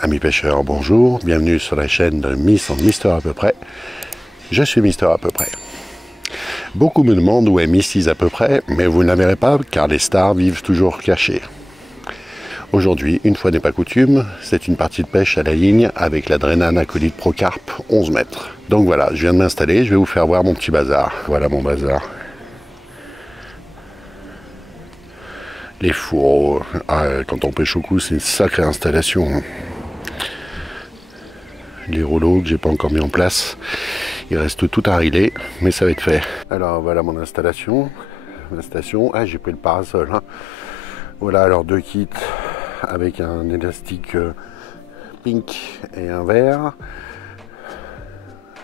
Amis pêcheurs, bonjour, bienvenue sur la chaîne de Mister à peu près. Je suis Mister à peu près. Beaucoup me demandent où est Mrs à peu près, mais vous ne la verrez pas car les stars vivent toujours cachées. Aujourd'hui, une fois n'est pas coutume, c'est une partie de pêche à la ligne avec la Drenan Acolyte Pro Carp 11 mètres. Donc voilà, je viens de m'installer, je vais vous faire voir mon petit bazar. Voilà mon bazar. Les fours, quand on pêche au cou, c'est une sacrée installation. Les rouleaux que j'ai pas encore mis en place, il reste tout à régler, mais ça va être fait. Alors voilà mon installation, ma station. Ah, j'ai pris le parasol, hein. Voilà, alors 2 kits avec un élastique pink et un vert,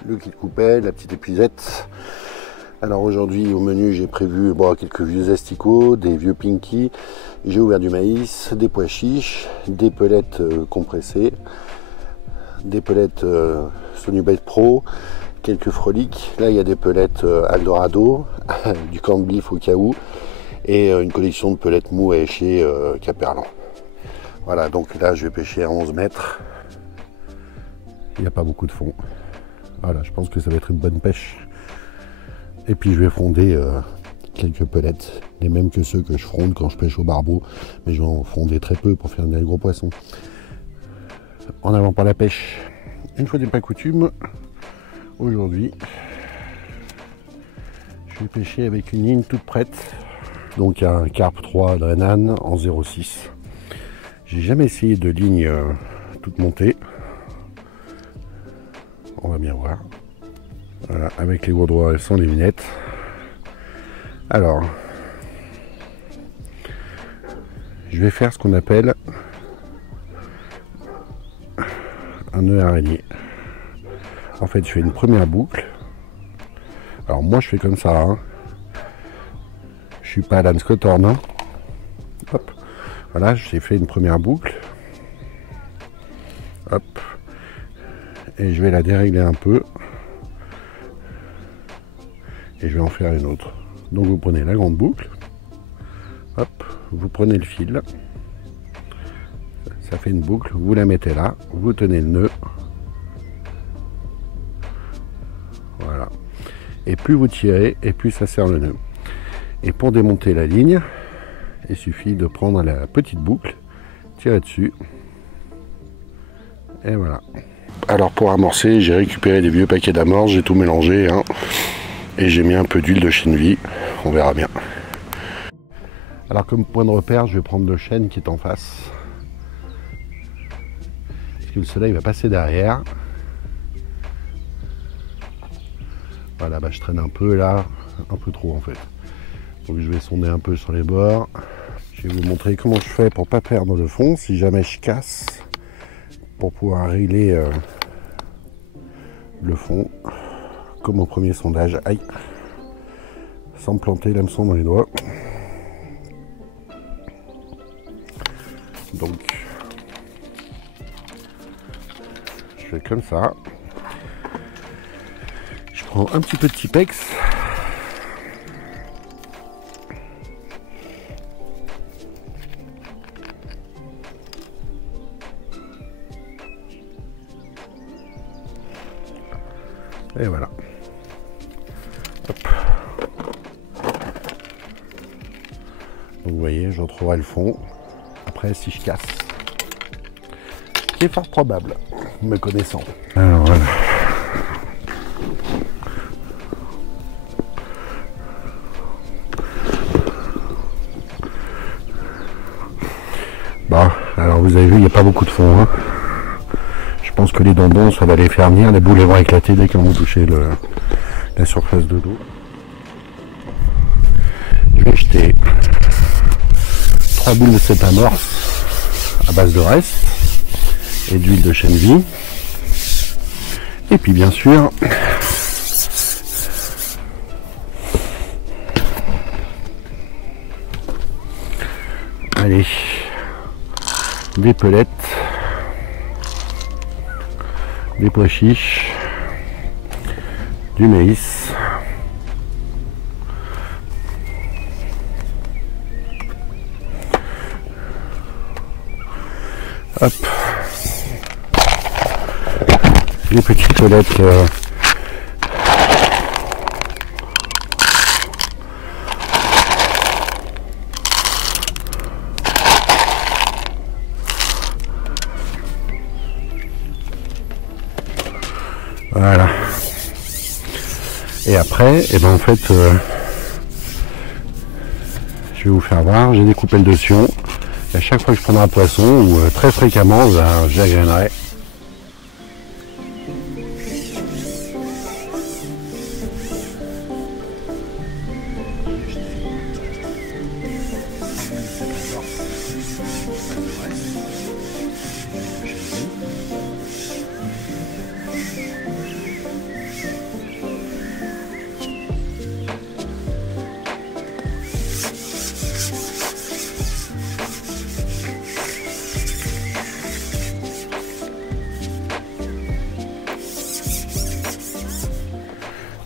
le kit coupelle, la petite épuisette. Alors aujourd'hui au menu j'ai prévu quelques vieux asticots, des vieux pinky, j'ai ouvert du maïs, des pois chiches, des pelettes compressées, des pelettes Sonubait Pro, quelques froliques. Là il y a des pelettes Aldorado, du corned beef au cas où, et une collection de pelettes mou à écher Caperlan. Voilà, donc là je vais pêcher à 11 mètres. Il n'y a pas beaucoup de fond. Voilà, je pense que ça va être une bonne pêche. Et puis je vais fronder quelques pelettes, les mêmes que ceux que je fronde quand je pêche au barbeau, mais je vais en fronder très peu pour faire des gros poissons. En avant pour la pêche. Une fois n'est pas coutume, aujourd'hui je vais pêcher avec une ligne toute prête, donc un Carp 3 Drenan en 0,6. J'ai jamais essayé de ligne toute montée, on va bien voir. Voilà, avec les gourdroirs et sans les lunettes. Alors je vais faire ce qu'on appelle un nœud araignée. En fait je fais une première boucle. Alors moi je fais comme ça, hein. Je suis pas Alan Scott Horn. Hop, voilà, j'ai fait une première boucle. Hop, et je vais la dérégler un peu et je vais en faire une autre. Donc vous prenez la grande boucle, hop, vous prenez le fil, ça fait une boucle, vous la mettez là, vous tenez le nœud, voilà, et plus vous tirez et plus ça serre le nœud. Et pour démonter la ligne, il suffit de prendre la petite boucle, tirer dessus, et voilà. Alors pour amorcer, j'ai récupéré des vieux paquets d'amorce, j'ai tout mélangé, hein, et j'ai mis un peu d'huile de chène-vie, on verra bien. Alors comme point de repère, je vais prendre le chêne qui est en face, parce que le soleil va passer derrière. Voilà, je traîne un peu là, un peu trop en fait. Donc je vais sonder un peu sur les bords. Je vais vous montrer comment je fais pour pas perdre le fond, si jamais je casse, pour pouvoir régler le fond, comme au premier sondage. Aïe, sans me planter l'hameçon dans les doigts. Donc je fais comme ça. Je prends un petit peu de Tipex. Et voilà. Hop. Donc vous voyez, je retrouverai le fond. Après, si je casse, c'est fort probable, me connaissant. Alors voilà. Bon, alors vous avez vu, il n'y a pas beaucoup de fond, hein. Je pense que les dindons, ça va les faire venir, les boules vont éclater dès qu'ils vont toucher la surface de l'eau. Je vais jeter 3 boules de cette amorce à base de reste et d'huile de chène-vie. Et puis bien sûr, allez, des pelettes, des pois chiches, du maïs. Hop. Les petites pelettes voilà. Et après, et ben en fait, je vais vous faire voir, j'ai découpé le dessus. Et à chaque fois que je prendrai un poisson, ou très fréquemment, ben, j'agrainerai.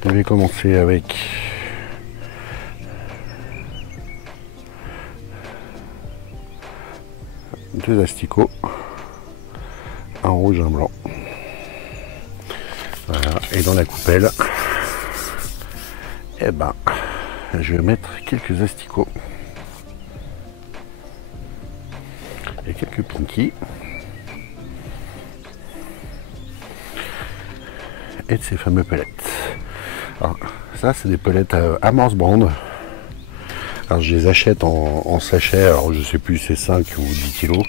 Je vais commencer avec deux asticots, un rouge, un blanc. Voilà, et dans la coupelle, eh ben, je vais mettre quelques asticots et quelques pinkies et de ces fameux pellets. Alors, ça, c'est des pellets à Morse Brand. Alors, je les achète en sachet, alors je sais plus, c'est 5 ou 10 kilos.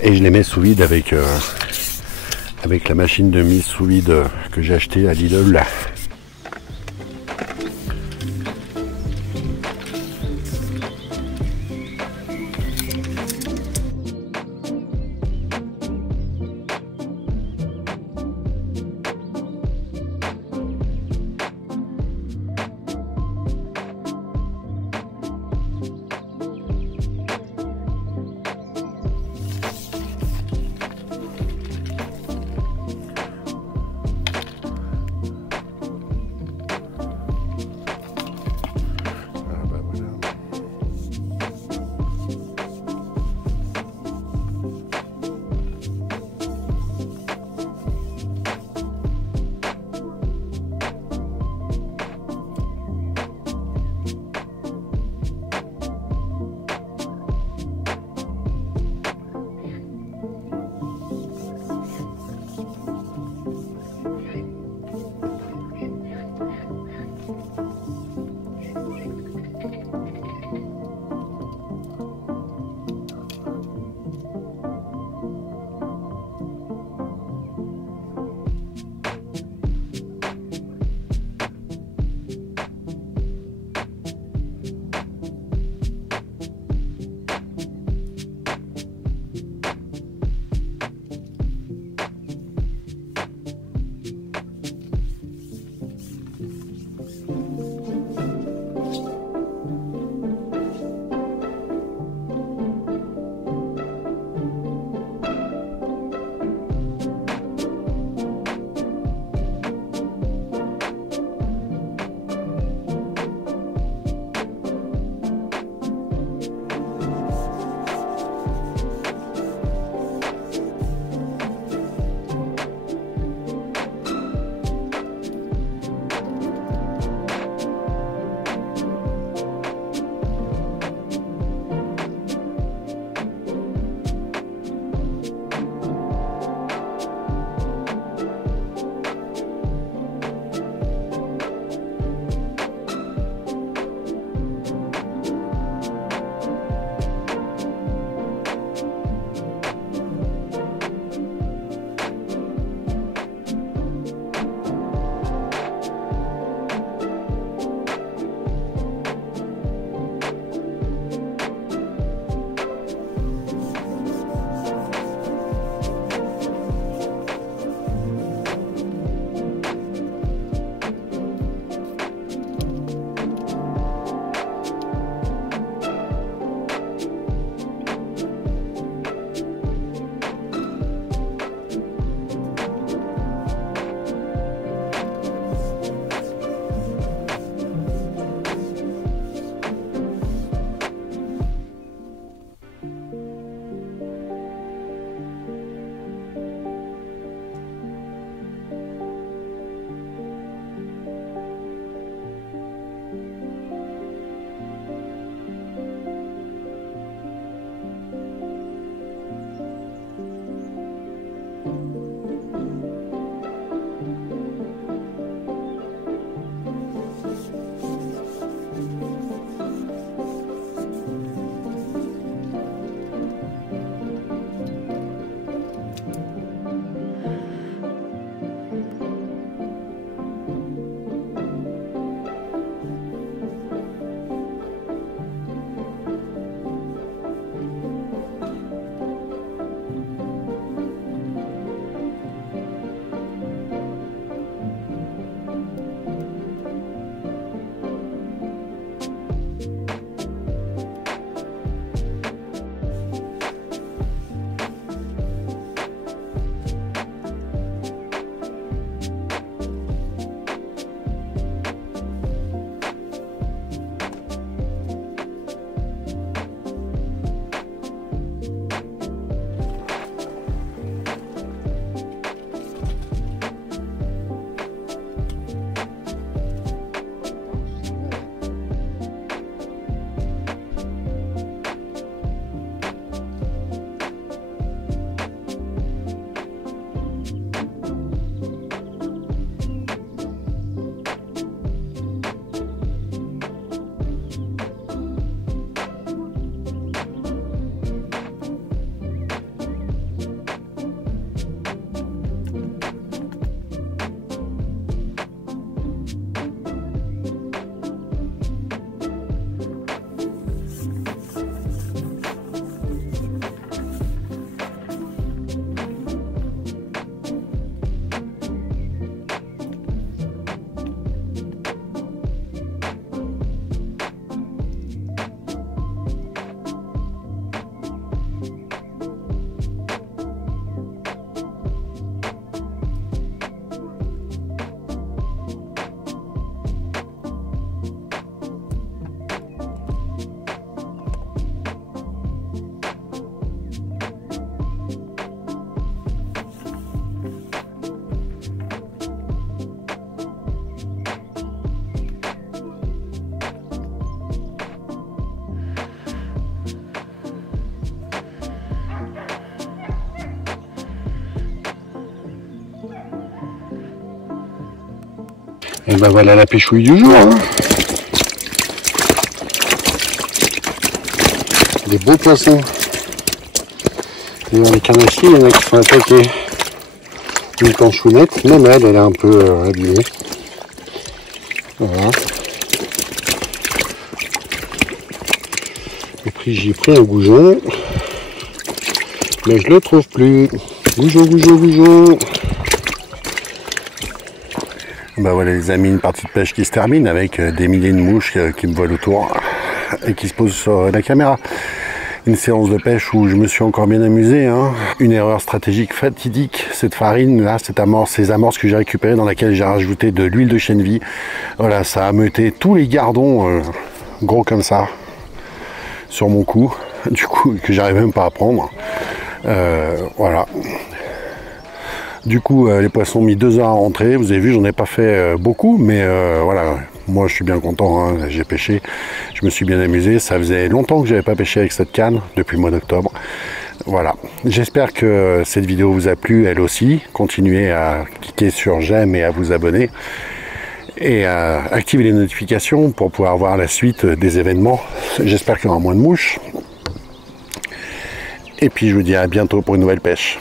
Et je les mets sous vide avec la machine de mise sous vide que j'ai acheté à Lidl. Et ben voilà la pêchouille du jour. Hein. Des beaux poissons. Et dans les carnassiers, il y en a qui sont attaqués. Une canchounette, même elle est un peu abîmée. Voilà. Et puis j'ai pris un goujon. Mais je le trouve plus. Goujon, goujon, goujon. Ben voilà les amis, une partie de pêche qui se termine avec des milliers de mouches qui me volent autour et qui se posent sur la caméra. Une séance de pêche où je me suis encore bien amusé. Hein. Une erreur stratégique fatidique, cette farine là, ces amorces que j'ai récupérées dans laquelle j'ai rajouté de l'huile de chènevis. Voilà, ça a meuté tous les gardons gros comme ça sur mon cou, du coup que j'arrive même pas à prendre. Voilà. Du coup, les poissons ont mis 2 heures à rentrer. Vous avez vu, j'en ai pas fait beaucoup, mais voilà, moi je suis bien content. Hein. J'ai pêché, je me suis bien amusé. Ça faisait longtemps que j'avais pas pêché avec cette canne, depuis le mois d'octobre. Voilà, j'espère que cette vidéo vous a plu, elle aussi. Continuez à cliquer sur j'aime et à vous abonner. Et à activer les notifications pour pouvoir voir la suite des événements. J'espère qu'il y aura moins de mouches. Et puis je vous dis à bientôt pour une nouvelle pêche.